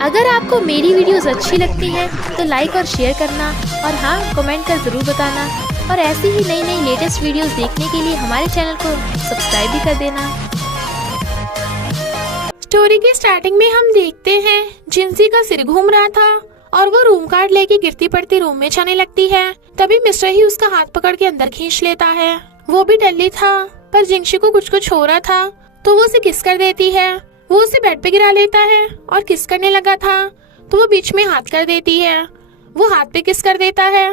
अगर आपको मेरी वीडियोस अच्छी लगती हैं तो लाइक और शेयर करना और हाँ, कमेंट कर ज़रूर बताना। और ऐसी ही नई नई लेटेस्ट वीडियोस देखने के लिए हमारे चैनल को सब्सक्राइब भी कर देना। स्टोरी की स्टार्टिंग में हम देखते हैं जिंसी का सिर घूम रहा था और वो रूम कार्ड लेके गिरती पड़ती रूम में जाने लगती है। तभी मिस्टर ही उसका हाथ पकड़ के अंदर खींच लेता है। वो भी डल्ली था, पर जिंशी को कुछ कुछ हो रहा था तो वो उसे किस कर देती है। वो उसे बेड पे गिरा लेता है और किस करने लगा था तो वो बीच में हाथ कर देती है। वो हाथ पे किस कर देता है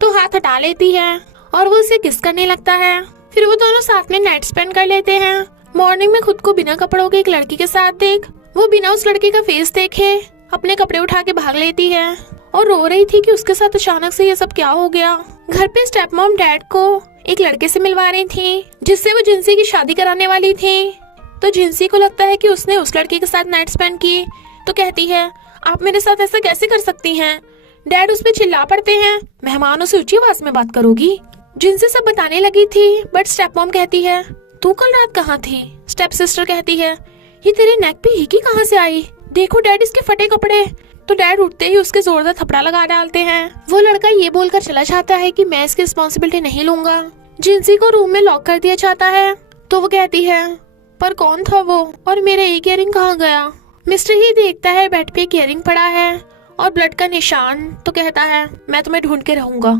तो हाथ हटा लेती है और वो उसे किस करने लगता है। फिर वो दोनों साथ में नाइट स्पेंड कर लेते हैं। मॉर्निंग में खुद को बिना कपड़ों के एक लड़की के साथ देख वो बिना उस लड़के का फेस देखे अपने कपड़े उठा के भाग लेती है और रो रही थी कि उसके साथ अचानक से ये सब क्या हो गया। घर पे स्टेप मॉम डैड को एक लड़के से मिलवा रही थी जिससे वो जिंसी की शादी कराने वाली थी। तो जिंसी को लगता है कि उसने उस लड़के के साथ नाइट स्पेंड की तो कहती है, आप मेरे साथ ऐसा कैसे कर सकती हैं? डैड उस पे चिल्ला पड़ते हैं, मेहमानों से ऊंची आवाज में बात करोगी। जिनसे सब बताने लगी थी बट स्टेप मॉम कहती है, तू कल रात कहाँ थी? स्टेप सिस्टर कहती है, ये तेरे नेक पे हिकी कहाँ से आई? देखो डैड इसके फटे कपड़े। तो डैड उठते ही उसके जोरदार थपड़ा लगा डालते हैं। वो लड़का ये बोलकर चला जाता है कि मैं इसकी रिस्पॉन्सिबिलिटी नहीं लूंगा। जिंसी को रूम में लॉक कर दिया जाता है तो वो कहती है, पर कौन था वो और मेरा एक इयरिंग कहाँ गया? मिस्टर ही देखता है बेड पे एक इयरिंग पड़ा है और ब्लड का निशान तो कहता है, मैं तुम्हें ढूंढ के रहूंगा।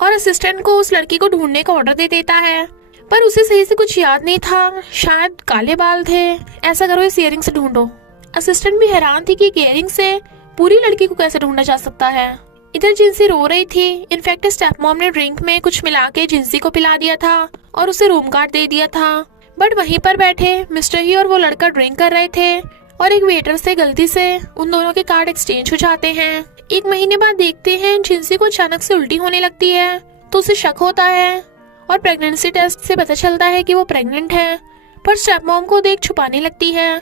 और असिस्टेंट को उस लड़की को ढूंढने का ऑर्डर दे देता है, पर उसे सही से कुछ याद नहीं था। शायद काले बाल थे। ऐसा करो, इस इयरिंग से ढूंढो। असिस्टेंट भी हैरान थी कि इयरिंग से पूरी लड़की को कैसे ढूंढा जा सकता है। इधर जिंसी रो रही थी। इनफैक्ट स्टेप मॉम ने ड्रिंक में कुछ मिला के जिंसी को पिला दिया था और उसे रूम कार्ड दे दिया था। बट वहीं पर बैठे मिस्टर ही और वो लड़का ड्रिंक कर रहे थे और एक वेटर से गलती से उन दोनों के कार्ड एक्सचेंज हो जाते हैं। एक महीने बाद देखते हैं जिंसी को अचानक से उल्टी होने लगती है तो उसे शक होता है और प्रेगनेंसी टेस्ट से पता चलता है कि वो प्रेग्नेंट है। पर स्टेप मॉम को देख छुपाने लगती है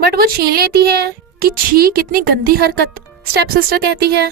बट वो छीन लेती है कि छी, कितनी गंदी हरकत। स्टेप सिस्टर कहती है,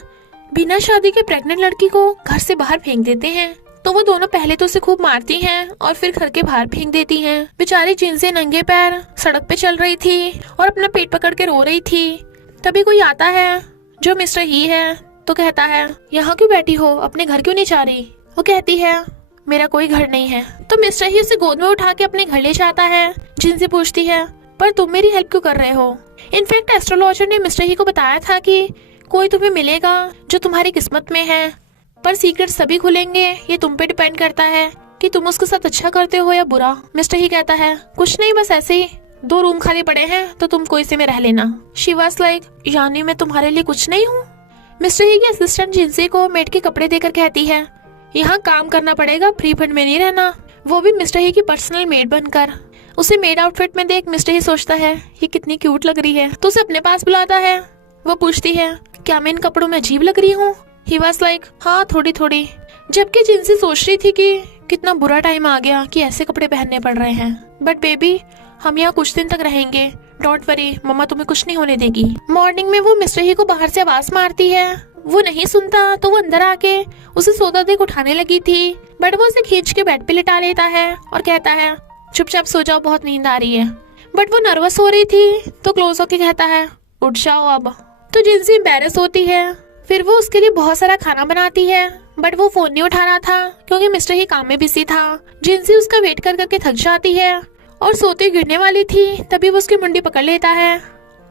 बिना शादी के प्रेग्नेंट लड़की को घर से बाहर फेंक देते हैं। तो वो दोनों पहले तो उसे खूब मारती हैं और फिर घर के बाहर फेंक देती हैं। बेचारी जिनसे नंगे पैर सड़क पे चल रही थी और अपना पेट पकड़ के रो रही थी। तभी कोई आता है जो मिस्टर ही है तो कहता है, यहाँ क्यों बैठी हो, अपने घर क्यों नहीं जा रही? वो कहती है, मेरा कोई घर नहीं है। तो मिस्टर ही उसे गोद में उठा के अपने घर ले जाता है। जिनसे पूछती है, पर तुम मेरी हेल्प क्यों कर रहे हो? इनफैक्ट एस्ट्रोलॉजर ने मिस्टर ही को बताया था कि कोई तुम्हें मिलेगा जो तुम्हारी किस्मत में है, पर सीक्रेट सभी खुलेंगे, ये तुम पे डिपेंड करता है कि तुम उसके साथ अच्छा करते हो या बुरा। मिस्टर ही कहता है, कुछ नहीं, बस ऐसे ही 2 रूम खाली पड़े हैं तो तुम कोई से में रह लेना। शी वाज लाइक, यानी मैं तुम्हारे लिए कुछ नहीं हूँ? मिस्टर ही की असिस्टेंट जिनसी को मेड के कपड़े देकर कहती है, यहाँ काम करना पड़ेगा, फ्री फंड में नहीं रहना। वो भी मिस्टर ही की पर्सनल मेड बनकर। उसे मेड आउटफिट में देख मिस्टर ही सोचता है, ये कितनी क्यूट लग रही है, तो उसे अपने पास बुलाता है। वो पूछती है, क्या मैं इन कपड़ों में अजीब लग रही हूँ? ही वाज लाइक, हाँ थोड़ी थोड़ी। जबकि जिनसी सोच रही थी कि कितना बुरा टाइम आ गया कि ऐसे कपड़े पहनने पड़ रहे हैं। बट बेबी, हम यहाँ कुछ दिन तक रहेंगे, डोंट वरी, मम्मा तुम्हें कुछ नहीं होने देगी। मॉर्निंग में वो मिस्टर ही को बाहर से आवाज मारती है। वो नहीं सुनता तो वो अंदर आके उसे सोदा देख उठाने लगी थी, बट वो उसे खींच के बेड पे लिटा लेता है और कहता है, चुपचाप सो जाओ, बहुत नींद आ रही है। बट वो नर्वस हो रही थी तो क्लोज होके कहता है, उठ जाओ अब। तो जिनसी एम्बैरेस होती है। फिर वो उसके लिए बहुत सारा खाना बनाती है बट वो फोन नहीं उठा रहा था क्योंकि मिस्टर ही काम में बिजी था। जिनसी उसका वेट कर करके थक जाती है और सोते गिरने वाली थी। तभी वो उसकी मुंडी पकड़ लेता है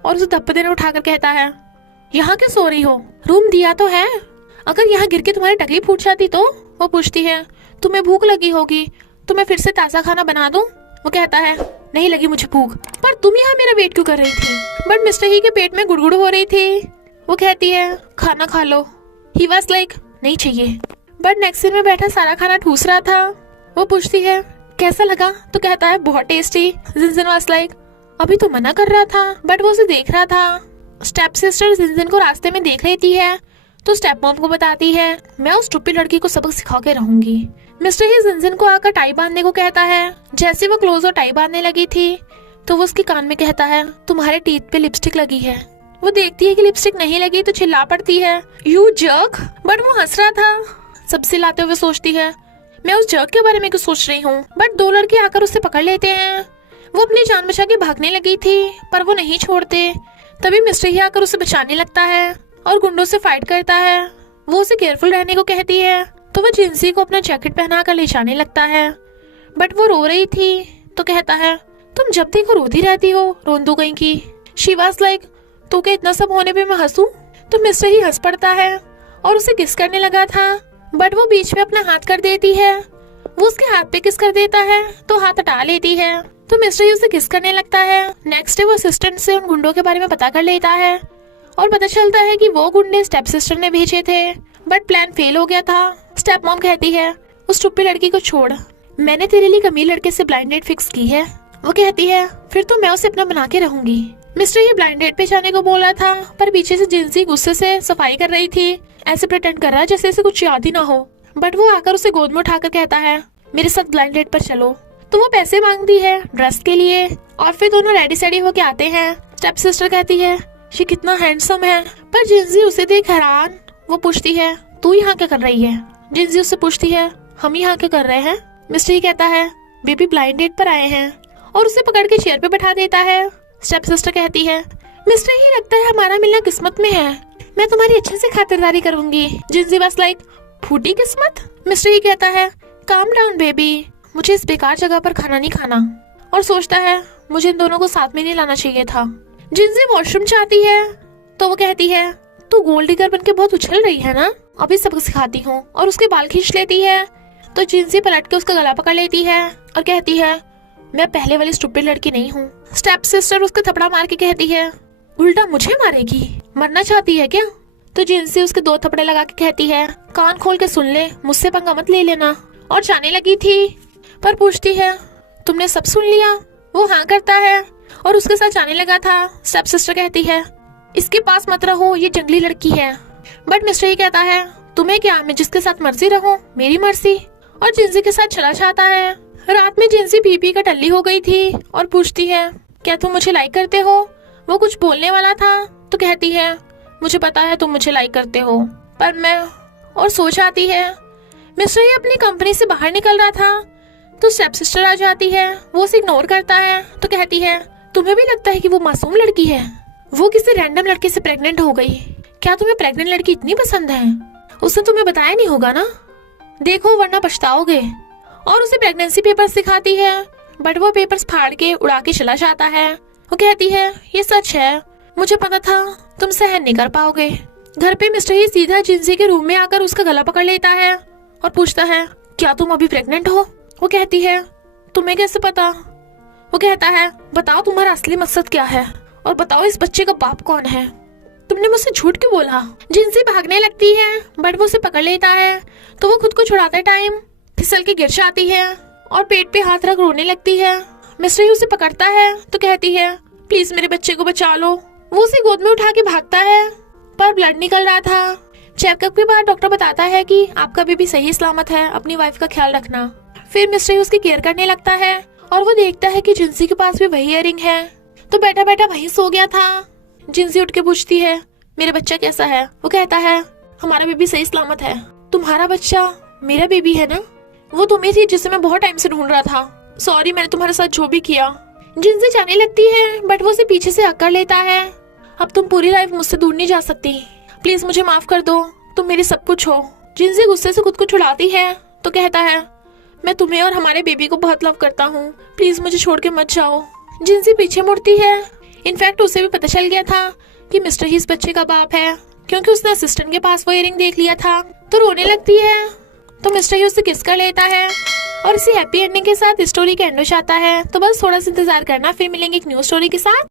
और उसे धप्पे देने उठाकर कहता है, यहाँ क्यों सो रही हो? रूम दिया तो है, अगर यहाँ गिर के तुम्हारी टकली फूट जाती तो? वो पूछती है, तुम्हें भूख लगी होगी तो मैं फिर से ताज़ा खाना बना दूं? वो कहता है, नहीं लगी मुझे भूख, पर तुम यहाँ मेरा वेट क्यों कर रही थी? बट मिस्टर ही के पेट में गुड़गुड़ हो रही थी। वो कहती है, खाना खा लो। ही वाज लाइक, नहीं चाहिए। बट नेक्स्ट सीन में बैठा सारा खाना ठूस रहा था। वो पूछती है, कैसा लगा? तो कहता है, बहुत टेस्टी। जिनजिन वाज लाइक, अभी तो मना कर रहा था। बट वो उसे देख रहा था। स्टेप सिस्टर जिनजिन को रास्ते में देख लेती है तो स्टेप मॉम को बताती है, मैं उस टुप्पी लड़की को सबक सिखा के रहूंगी। मिस्टर ही जिनजिन को आकर टाई बांधने को कहता है। जैसे वो क्लोज और टाई बांधने लगी थी तो वो उसके कान में कहता है, तुम्हारे टीथ पे लिपस्टिक लगी है। वो देखती है कि लिपस्टिक नहीं लगी तो चिल्ला पड़ती है, यू जर्क। बट वो हंस रहा था। सबसे लाते हुए सोचती है, मैं उस जर्क के बारे में क्यों सोच रही हूँ। बट 2 लड़के आकर उसे पकड़ लेते हैं। वो अपनी जान बचा के भागने लगी थी पर वो नहीं छोड़ते। तभी मिस्टर ही आकर उसे बचाने लगता है और गुंडों से फाइट करता है। वो उसे केयरफुल रहने को कहती है तो वह जिंसी को अपना जैकेट पहना कर ले जाने लगता है, बट वो रो रही थी तो कहता है तुम जब देखो रोती रहती हो, रोंदू कहीं की। शी वाज लाइक तो क्या इतना सब होने पे मैं हंसूं? तो मिस्टर ही हंस पड़ता है और उसे किस करने लगा था, बट वो बीच में अपना हाथ कर देती है। वो उसके हाथ पे किस कर देता है तो हाथ हटा लेती है, तो मिस्टर ही उसे किस करने लगता है। नेक्स्ट डे वो असिस्टेंट से उन गुंडों के बारे में पता कर लेता है और पता चलता है कि वो गुंडे स्टेप सिस्टर ने भेजे थे, बट प्लान फेल हो गया था। स्टेप मॉम कहती है उस टुप्पी लड़की को छोड़, मैंने तेरे लिए अमीर लड़के से ब्लाइंड डेट फिक्स की है। वो कहती है फिर तो मैं उसे अपना बना के रहूंगी। मिस्टर ये ब्लाइंड डेट पे जाने को बोला था, पर पीछे से जिंसी गुस्से से सफाई कर रही थी, ऐसे प्रिटेंड कर रहा है जैसे इसे कुछ याद ही ना हो। बट वो आकर उसे गोद में उठाकर कहता है मेरे साथ ब्लाइंड डेट पर चलो। तो वो पैसे मांगती है ड्रेस के लिए और फिर दोनों रेडी सेडी होके आते हैं। स्टेप सिस्टर कहती है ये कितना हैंडसम है, पर जिंसी उसे देख हैरान। वो पूछती है तू यहाँ क्या कर रही है? जिंसी उससे पूछती है हम यहाँ क्या कर रहे हैं? मिस्टर ही कहता है बेबी ब्लाइंड डेट पर आए हैं और उसे पकड़ के चेयर पे बैठा देता है। स्टेप सिस्टर कहती है मिस्टर ही लगता है हमारा मिलना किस्मत में है, मैं तुम्हारी अच्छे से खातिरदारी करूंगी। जिंसी बस लाइक फूटी किस्मत। मिस्टर ही कहता है काम डाउन बेबी, मुझे इस बेकार जगह पर खाना नहीं खाना, और सोचता है मुझे इन दोनों को साथ में नहीं लाना चाहिए था। जिंसी वॉशरूम चाहती है तो वो कहती है तू गोल्ड डिगर बन के बहुत उछल रही है ना, अभी सबक सिखाती हूँ, और उसके बाल खींच लेती है। तो जिंसी पलट के उसका गला पकड़ लेती है और कहती है मैं पहले वाली स्टूपिड लड़की नहीं हूँ। स्टेप सिस्टर उसका थपड़ा मार के कहती है उल्टा मुझे मारेगी, मरना चाहती है क्या? तो जिंसी उसके 2 थपड़े लगा के कहती है कान खोल के सुन ले, मुझसे पंगा मत ले लेना, और जाने लगी थी। पर पूछती है तुमने सब सुन लिया? वो हाँ करता है और उसके साथ जाने लगा था। स्टेप सिस्टर कहती है इसके पास मत रहो, ये जंगली लड़की है। बट मिस्टर ही कहता है तुम्हें क्या, मैं जिसके साथ मर्जी रहूं, मेरी मर्जी, और जिंसी के साथ चला जाता है। रात में जिंसी पी का टल्ली हो गई थी और पूछती है क्या तुम मुझे लाइक करते हो? वो कुछ बोलने वाला था तो कहती है मुझे पता है तुम मुझे लाइक करते हो, पर मैं, और सो जाती है। मिस्टर ही अपनी कंपनी से बाहर निकल रहा था तो स्टेप सिस्टर आ जाती है। वो उसे इग्नोर करता है तो कहती है तुम्हें भी लगता है कि वो मासूम लड़की है? वो किसी रैंडम लड़के से प्रेग्नेंट हो गई। क्या तुम्हें प्रेग्नेंट लड़की इतनी पसंद है? उसने तुम्हें बताया नहीं होगा ना, देखो वरना पछताओगे। और उसे प्रेगनेंसी पेपर्स दिखाती है, बट वो पेपर्स फाड़ के उड़ा के चला जाता है। वो कहती है ये सच है, मुझे पता था तुम सहन नहीं कर पाओगे। घर पे मिस्टर ही सीधा जिंसी के रूम में आकर उसका गला पकड़ लेता है और पूछता है क्या तुम अभी प्रेग्नेंट हो? वो कहती है तुम्हें कैसे पता? वो कहता है बताओ तुम्हारा असली मकसद क्या है, और बताओ इस बच्चे का बाप कौन है? तुमने मुझसे झूठ क्यों बोला? जिंसी भागने लगती है, बट वो उसे पकड़ लेता है तो वो खुद को छुड़ाते टाइम फिसल के गिर जाती है और पेट पे हाथ रख रोने लगती है। मिस्टर ही उसे पकड़ता है तो कहती है प्लीज मेरे बच्चे को बचा लो। वो उसे गोद में उठा के भागता है, पर ब्लड निकल रहा था। चेकअप के बाद डॉक्टर बताता है कि आपका बेबी सही सलामत है, अपनी वाइफ का ख्याल रखना। फिर मिस्टर ही उसकी केयर करने लगता है और वो देखता है कि जिंसी के पास भी वही इयररिंग है, तो बैठा बैठा वहीं सो गया था। जिंसी उठ के पूछती है मेरा बच्चा कैसा है? वो कहता है हमारा बेबी सही सलामत है। तुम्हारा बच्चा मेरा बेबी है ना? वो तुम्हें थी जिसे मैं बहुत टाइम से ढूंढ रहा था, सॉरी मैंने तुम्हारे साथ जो भी किया। जिनसे जाने लगती है, बट वो उसे पीछे से हक कर लेता है। अब तुम पूरी लाइफ मुझसे दूर नहीं जा सकती, प्लीज मुझे माफ कर दो, तुम मेरी सब कुछ हो। जिनसे गुस्से से खुद को छुड़ाती है तो कहता है मैं तुम्हें और हमारे बेबी को बहुत लव करता हूँ, प्लीज मुझे छोड़ के मत जाओ। जिनसे पीछे मुड़ती है। इनफैक्ट उसे भी पता चल गया था कि मिस्टर ही इस बच्चे का बाप है, क्योंकि उसने असिस्टेंट के पास वो इयरिंग देख लिया था। तो रोने लगती है तो मिस्टर ही उससे किस कर लेता है और इसी हैप्पी एंडिंग के साथ स्टोरी का एंड हो जाता है। तो बस थोड़ा सा इंतजार करना, फिर मिलेंगे एक न्यू स्टोरी के साथ।